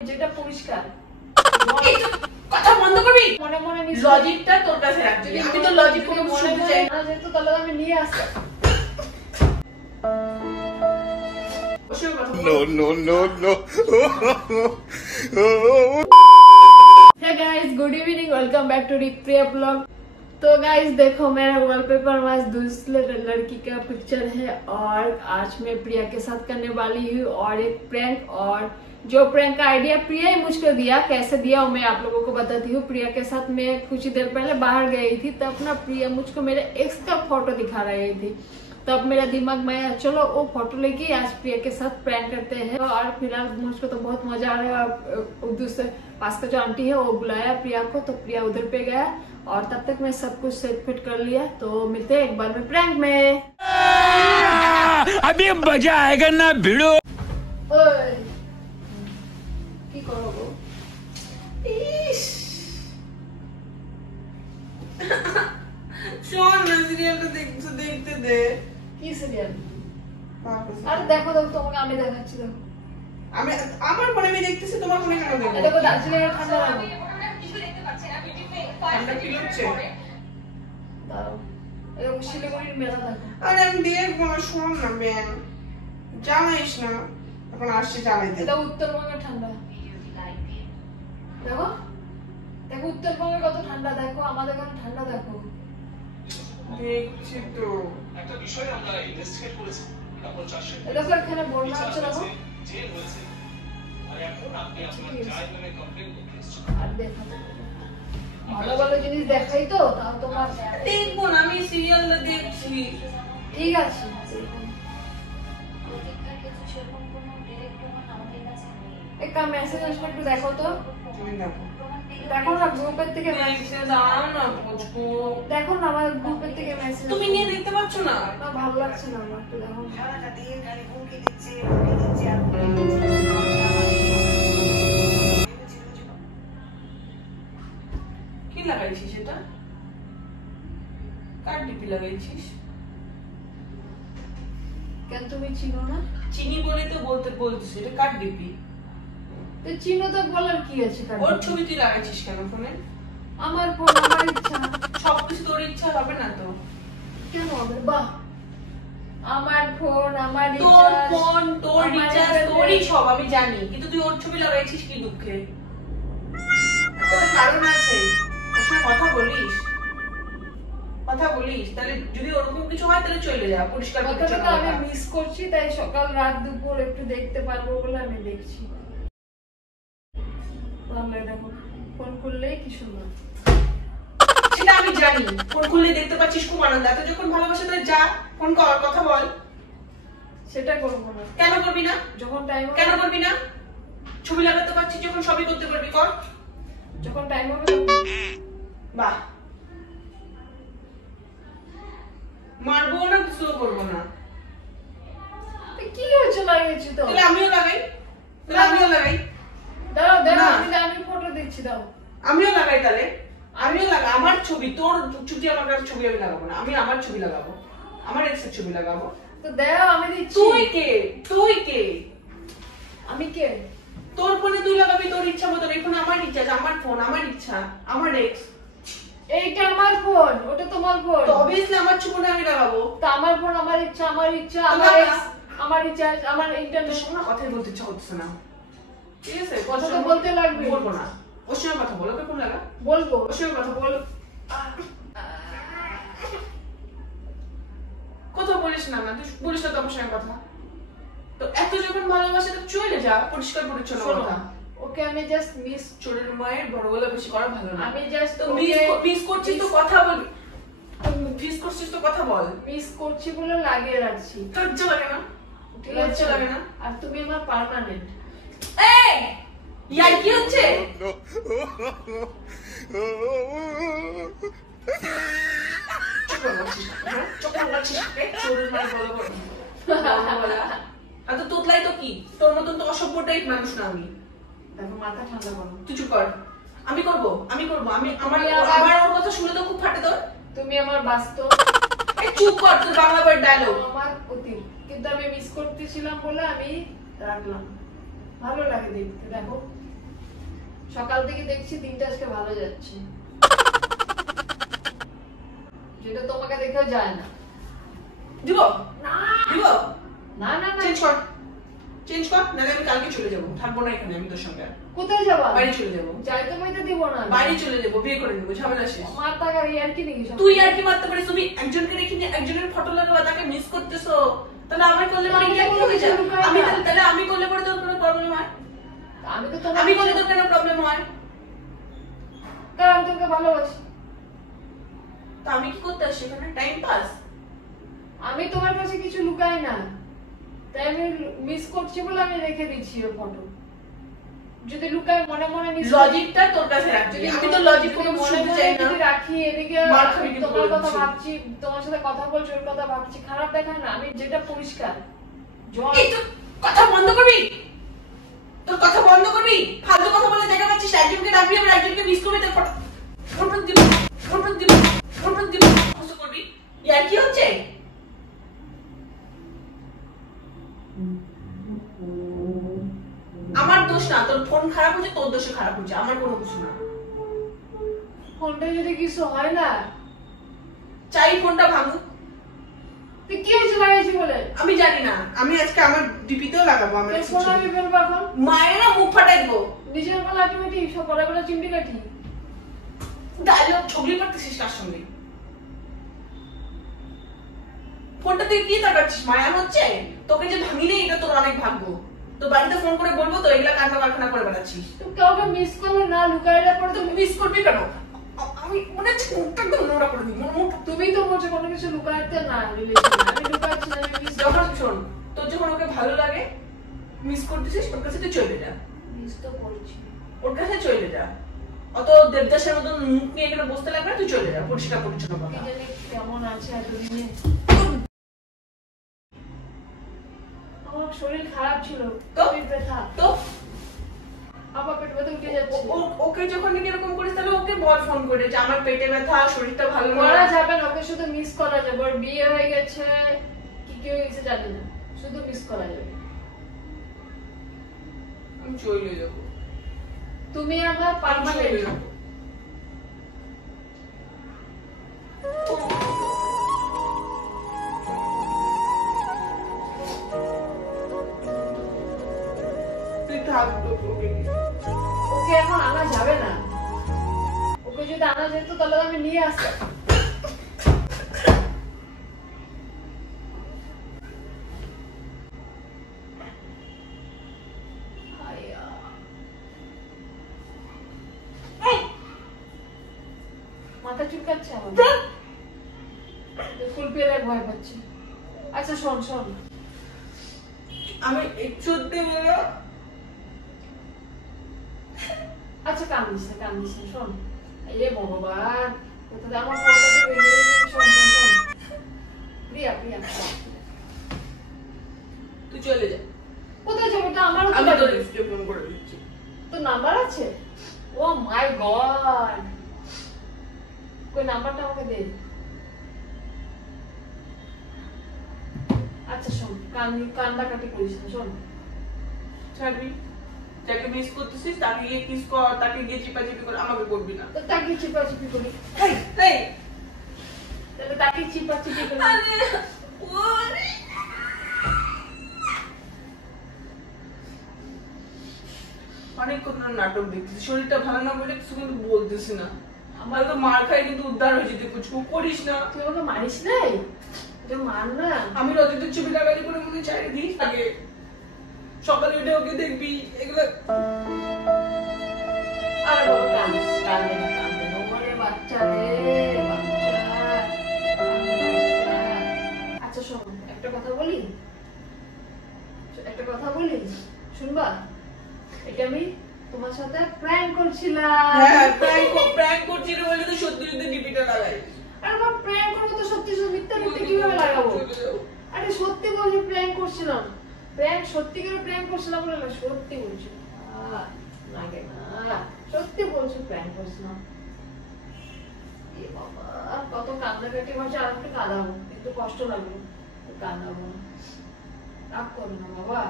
যেটা পরিষ্কার কথা বন্ধ করবি মনে মনে লজিকটা তোর কাছে রাখবি আমি তো লজিক করে শুনতে চাই না যেহেতু তাহলে আমি নিয়ে আসি No. Hey guys, good evening. Welcome back to Priya Vlog. तो गाइस देखो मेरा वॉलपेपर में दूसरे लड़की का पिक्चर है और आज मैं प्रिया के साथ करने वाली हूँ और एक प्रैंक। और जो प्रैंक का आइडिया प्रिया ही मुझको दिया, कैसे दिया वो मैं आप लोगों को बताती हूँ। प्रिया के साथ मैं कुछ देर पहले बाहर गई थी, तब ना प्रिया मुझको मेरे एक्स का फोटो दिखा रही थी। तब मेरा दिमाग में चलो वो फोटो लेके आज प्रिया के साथ प्रैंक करते हैं। और फिलहाल मुझको तो बहुत मजा आ रहा है। उधर से पास का जो आंटी है वो बुलाया प्रिया को, तो प्रिया उधर पे गया और तब तक मैं सब कुछ सेट फिट कर लिया। तो मिलते हैं एक बार में प्रैंक में। अभी मजा आएगा ना भिड़ो। की करो गो শোন না সিরিয়ালটা দেখতে দে কি সিরিয়াল? আরে দেখো দেখো তোমাকে আমি দেখাচ্ছি। দেখো আমি আমার ফোনে আমি দেখতেছি, তোমার ফোনে কেন দেখবো? দেখো দার্জিলিং এর ঠান্ডা লাগে। ঠান্ডা ফিল হচ্ছে। দাঁড়াও এরকম শিলিগুড়ির মেলা দেখো। আরে আমি দেখবো না, শোন না ম্যাম, জানাইস না এখন আসছি জানাইতে। এটা উত্তরবঙ্গের ঠান্ডা। দেখো দেখো উত্তরবঙ্গে কত ঠান্ডা, দেখো আমাদের এখানে ঠান্ডা দেখো। দেখছি তো একটা বিষয় আমরা ইনভেস্টিগেট করেছি, তারপর চাষে দেখো এখানে বন্যা হচ্ছে দেখো। জেল হয়েছে, আর এখন আপনি আপনার জায়গায় কমপ্লেইন করতে এসেছেন। আর দেখো ভালো ভালো জিনিস দেখাই তো, তাও তোমার দেখবো না, আমি সিরিয়ালটা দেখছি। ঠিক আছে। এক কাম মেসেজ আসলে একটু দেখো তো। তুমি দেখো দেখো না গ্রুপের থেকে দেখতে দাও না পুচকু। দেখো না আমার গ্রুপের থেকে মেসেজ। তুমি নিয়ে দেখতে পাচ্ছ না? না ভালো লাগছে না আমার, একটু দেখো। কি লাগাইছিস এটা? কার ডিপি লাগাইছিস? কেন তুমি চিনো না? চিনি বলে তো বলছিস, এটা কার ডিপি? তো চিনো তো বলার কি আছে? ওর ছবি তুই লাগাইছিস কেন ফোনে? আমার ফোন আমার ইচ্ছা। সবকিছু তোর ইচ্ছা হবে না তো? কেন হবে? বাহ আমার ফোন আমার তোর ফোন তোর রিচার্জ তোরই সব আমি জানি, কিন্তু তুই ওর ছবি লাগাইছিস কি দুঃখে? একটা কারণ আছে, ওর সঙ্গে কথা বলিস তাহলে যদি ওরকম কিছু হয় তাহলে চলে যা, পরিষ্কার করে চলে কথাটা আমি যা। মিস করছি, তাই সকাল রাত দুপুর একটু দেখতে পারবো বলে আমি দেখছি। বাংলায় দেখো ফোন খুললেই কি সুন্দর। সেটা আমি জানি, ফোন খুললে দেখতে পাচ্ছিস খুব আনন্দ। এত যখন ভালোবাসা তাহলে যা ফোন কর, কথা বল। সেটা করবো না। কেন করবি না? যখন টাইম হবে। কেন করবি না? ছবি লাগাতে পারছিস যখন, সবই করতে পারবি, কর। যখন টাইম হবে। বাহ, মারবো না, কিছু করবো না। কি হয়েছে? লাগিয়েছি তো। তাহলে আমিও লাগাই। দাঁড়াও দাঁড়াও, না। আমি ফটো দিচ্ছি, দাও। আমিও লাগাই তাহলে। আমিও লাগাই আমার ছবি, তোর ছবি আমার কাছে ছবি আমি লাগাবো না। আমি আমার ছবি লাগাবো, আমার এক্সের ছবি লাগাবো। তো দাও আমি দিচ্ছি। তুই কে? আমি কে? তোর ফোনে তুই লাগাবি তোর ইচ্ছা মতো। এই ফোনে আমার ইচ্ছা, আমার ফোন, আমার ইচ্ছা, আমার এক্স। এইটা আমার ফোন, ওটা তোমার ফোন। তো অবভিয়াসলি আমার ছবিটা আমি লাগাবো। তো আমার ফোন আমার ইচ্ছা, আমার ইচ্ছা, আমার এক্স, আমার রিচার্জ, আমার ইন্টারনেট। শোনা, কথাই বলতে ইচ্ছা করছে না, ঠিক আছে? কথা তো বলতে লাগবে। বলবো না, ওর সঙ্গে কথা বলো। ওকে ফোন লাগা, বলবো। ওর সঙ্গে কথা বল। কথা বলিস না, তুই বলিস না তো আমার সঙ্গে কথা। তো এত যখন ভালোবাসে তো চলে যা, পরিষ্কার পরিচ্ছন্ন কথা। ওকে আমি জাস্ট মিস। চোরের মায়ের বড় গলা বেশি করা ভালো না। আমি জাস্ট তো মিস করছিস তো কথা বল। মিস করছিস তো কথা বল। মিস করছি বলে লাগিয়ে রাখছি। লজ্জা লাগে না? ঠিক লজ্জা আছে লাগে না? আর তুমি আমার পার্মানেন্ট। এই ইয়ার কি হচ্ছে? এত তোতলাই তো কি? তোর মতন তো অসভ্য টাইপ মানুষ না আমি। দেখো মাথা ঠান্ডা করো। তুই চুপ কর। আমি করবো আমি আমার ওর কথা শুনে তো খুব ফাটে তোর। তুমি আমার বাস্তব। এই চুপ কর, তোর বাংলা বইয়ের ডায়লগ। আমার অতীত, কিন্তু আমি মিস করতেছিলাম বলে আমি রাখলাম। ভালো লাগে দেখতে। দেখো সকাল থেকে দেখছি দিনটা আজকে ভালো যাচ্ছে, যেটা তোমাকে দেখেও যায় না। দিব না দিব না না না, চেঞ্জ কর নাহলে আমি কালকে চলে যাবো, থাকবো না এখানে আমি তোর সঙ্গে আর। কোথায় যাবা? বাড়ি চলে যাবো। যাইতে পাইতে দিব না, বাড়ি চলে যাবো, বিয়ে করে নেবো, ঝামেলা শেষ। মাথা গাড়ি আর কি নাকি? তুই আর কি মারতে পারিস? তুমি একজনকে রেখে নিয়ে একজনের ফটো লাগাবা, তাকে মিস করতেছো, তাহলে আমার করলে পরে কি হবে? আমি তাহলে আমি করলে পরে তোর কোনো প্রবলেম হয়? আমি তো তোমার, আমি করলে তোর কেন প্রবলেম হয়? কারণ আমি তোমাকে ভালোবাসি। তো আমি কি করতে আসছি এখানে? Time pass? আমি তোমার কাছে কিছু লুকাই না, তাই আমি মিস করছি বলে আমি রেখে দিচ্ছি ওই ফটো। যদি লুকাই মনে মনে মিস লজিকটা তোর কাছে রাখবি, আমি তো লজিক কোনো শুনতে চাই না। যদি রাখি এদিকে মার খাবি কিন্তু তোমার কথা বলছি। ভাবছি, তোমার সাথে কথা বলছি, ওর কথা ভাবছি, খারাপ দেখায় না। আমি যেটা পরিষ্কার জল, এই তো কথা বন্ধ করবি, তোর কথা বন্ধ করবি। ফালতু কথা বলে দেখা পাচ্ছিস, একজনকে রাখবি আবার একজনকে মিস করবি, তোর ফটো দিব ফটো দিব ফটো দিব কষ্ট করবি। ইয়ার কি হচ্ছে? আমার দোষ না, তোর ফোন খারাপ হচ্ছে, তোর দোষে খারাপ হচ্ছে, আমার কোনো কিছু না। ফোনটা যদি কিছু হয় না, চাই ফোনটা ভাঙুক। তুই কি হয়েছে লাগাইছি বলে? আমি জানি না, আমি আজকে আমার ডিপিতেও লাগাবো। আমার এই ফোন আমি ফেলবো এখন, মায়ের না মুখ ফাটাই দেবো। নিজের বেলা আলটিমেটলি সব কড়াগুলো চিমটি কাটি। ডায়লগ ছবি করতেছিস কার সঙ্গে? ফোনটা তুই কি তাকাচ্ছিস? মায়া হচ্ছে? তোকে যে ভাঙিনি এটা তোর অনেক ভাগ্য। তো বাড়িতে ফোন করে বলবো তো এগুলা কান্না কারখানা করে বেড়াচ্ছিস। তুই কাউকে মিস করলে না লুকাইলে পরে তুই তুমি মিস করবি কেন? আমি মনে হচ্ছে মুখটা একদম নোংরা করে দিই। মুখ তুমি তো বলছো কোনো কিছু লুকাইতে না, রিলেশন আমি লুকাচ্ছি না, আমি মিস যখন শোন, তোর যখন ওকে ভালো লাগে মিস করতেছিস, ওর কাছে তুই চলে যা, মিস তো করছি। ওর কাছে চলে যা। অত দেবদাসের মতন মুখ নিয়ে এখানে বসতে লাগবে না, তুই চলে যা। পরিষ্কার পরিচ্ছন্ন কি কথা। জানি কেমন আছে এতদিনে, আমার শরীর খারাপ ছিল, তো? পেট ব্যথা, তো আমার পেট ব্যথা উঠে যাচ্ছে। ওকে যখন এরকম করিস তাহলে ওকে বল ফোন করে যে আমার পেটে ব্যথা, শরীরটা ভালো না। করা যাবে না, ওকে শুধু মিস করা যাবে। ওর বিয়ে হয়ে গেছে কি কি হয়ে গেছে জানি না, শুধু মিস করা যাবে। আমি চলে যাবো, তুমি আমার চলে পার্মানেন্ট। যাবো। তুই থাক তো, ওকে নিয়ে। ওকে এখন আনা যাবে না, ওকে যদি আনা যেত তাহলে তো আমি নিয়ে আসতাম। আয়া। মাথা চুলকাচ্ছে আমার, ফুল পেলে ভয় পাচ্ছি। আচ্ছা শোন শোন, আমি একটুতে আচ্ছা কান্দিস না কান্দিস না, শোন। এই ভগবান, কোথায় আমার ফোনটা তো বেরিয়ে গেছে। শোন শোন শোন, প্রিয়া প্রিয়া, তুই চলে যা। কোথায় যাবো? এটা আমারও তো আমি তোর বাড়ি। লিফটে ফোন করে দিচ্ছি। তোর নাম্বার আছে? ও মাই গড, কই নাম্বারটা আমাকে দে। আচ্ছা শোন, কান্দাকাটি করিস না, শোন। ছাড়বি, যাকে মিস করতেছিস তাকে গিয়ে কিস কর, তাকে গিয়ে চিপাচিপি কর, আমাকে করবি না। তো তাকে চিপাচিপি করি, হেই হেই, তাহলে তাকে চিপাচিপি করি। আরে ওরে, অনেক কোন নাটক দেখতেছি, শরীরটা ভালো না বলে কিছু কিন্তু বলতেছি না। আমার তো মার খাই কিন্তু উদ্ধার হয়েছে, তুই কিছু করিস না। তুই আমাকে মারিস নাই, তুই মার না। আমি রজতের ছবি লাগালি করে মনে চাই দিস আগে, সকালে উঠে ওকে দেখবি এগুলো। আর বাবা কান্দিস, কান্দে না কান্দে না, ওরে বাচ্চা রে বাচ্চা, বাচ্চা। আচ্ছা শোন, একটা কথা বলি, একটা কথা বলি, শুনবা? এটা আমি তোমার সাথে প্র্যাঙ্ক করছিলাম। হ্যাঁ, প্র্যাঙ্ক করছি রে বলে তো সত্যি সত্যি ডিপিটা লাগাই। আর আমার প্র্যাঙ্ক করবো তো সত্যি সত্যি, মিথ্যা মিথ্যা কিভাবে লাগাবো? আরে সত্যি বলছি প্র্যাঙ্ক করছিলাম, প্র্যাঙ্ক সত্যি করে প্র্যাঙ্ক করছিলাম বলে না, সত্যি বলছি। লাগে না, সত্যি বলছি প্র্যাঙ্ক করছিলাম। এ বাবা, কত কান্দাকাটি হয়েছে, আর একটু কাঁদাবো, একটু কষ্ট লাগলো, কাঁদাবো না, রাগ করো না বাবা।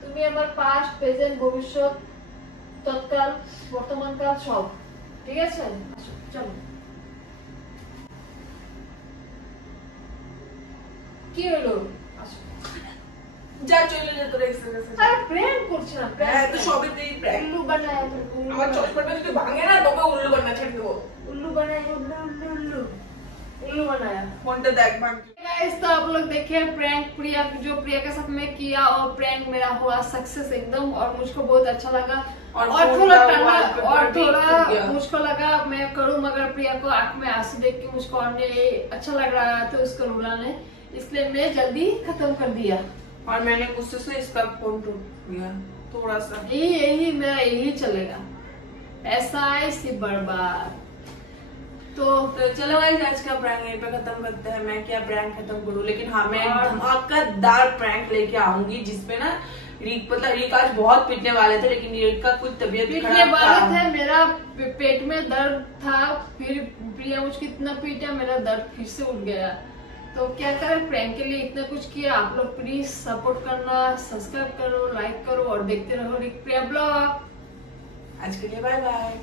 তুমি আমার পাস্ট প্রেজেন্ট ভবিষ্যৎ তৎকাল বর্তমানকার সব ঠিক আছে। আসো, চলো কি হলো? আসো। যা চলে যা তোর এক্সারসাইজ। আরে প্রেম করছে না, হ্যাঁ তো সবই তুই প্র্যাঙ্ক। উল্লু বানায়, আমার চশমাটা যদি ভাঙে না তোকে উল্লু বানা ছেড়ে দেবো। उल्लू बनाया, उल्लू उल्लू उल्लू उल्लू बनाया। फोनটা देख भाग। गाइस तो आप लोग देखिए प्रैंक प्रिया जो प्रिया के साथ मैं किया और प्रैंक मेरा हुआ सक्सेस एकदम और मुझको बहुत अच्छा लगा और थोड़ा फोन का टर्ना wallpaper और भी थोड़ा टूट गया। मुझको लगा मैं करूँ मगर प्रिया को आंख में आंसू देख के मुझको और अच्छा लग रहा था उसको रुलाने, इसलिए मैं जल्दी खत्म कर दिया और मैंने गुस्से से इसका फोन टूट गया थोड़ा सा। यही मेरा यही चलेगा, ऐसा ऐसी बर्बाद। तो चलो गाइस आज का प्रैंक यहीं पे खत्म करते हैं। मैं क्या प्रैंक खत्म करूं, लेकिन हाँ मैं एक और- धमाकेदार प्रैंक लेके आऊंगी जिसपे ना रीक आज बहुत पीटने वाले थे, लेकिन रीक का कुछ तबीयत पीटने खराब वाले था। थे, मेरा पेट में दर्द था, फिर प्रिया मुझको इतना पीटा मेरा दर्द फिर से उठ गया। तो क्या करें, प्रैंक के लिए इतना कुछ किया। आप लोग प्लीज सपोर्ट करना, सब्सक्राइब करो, लाइक करो और देखते रहो रिक प्रिया ब्लॉग। आज के लिए बाय बाय।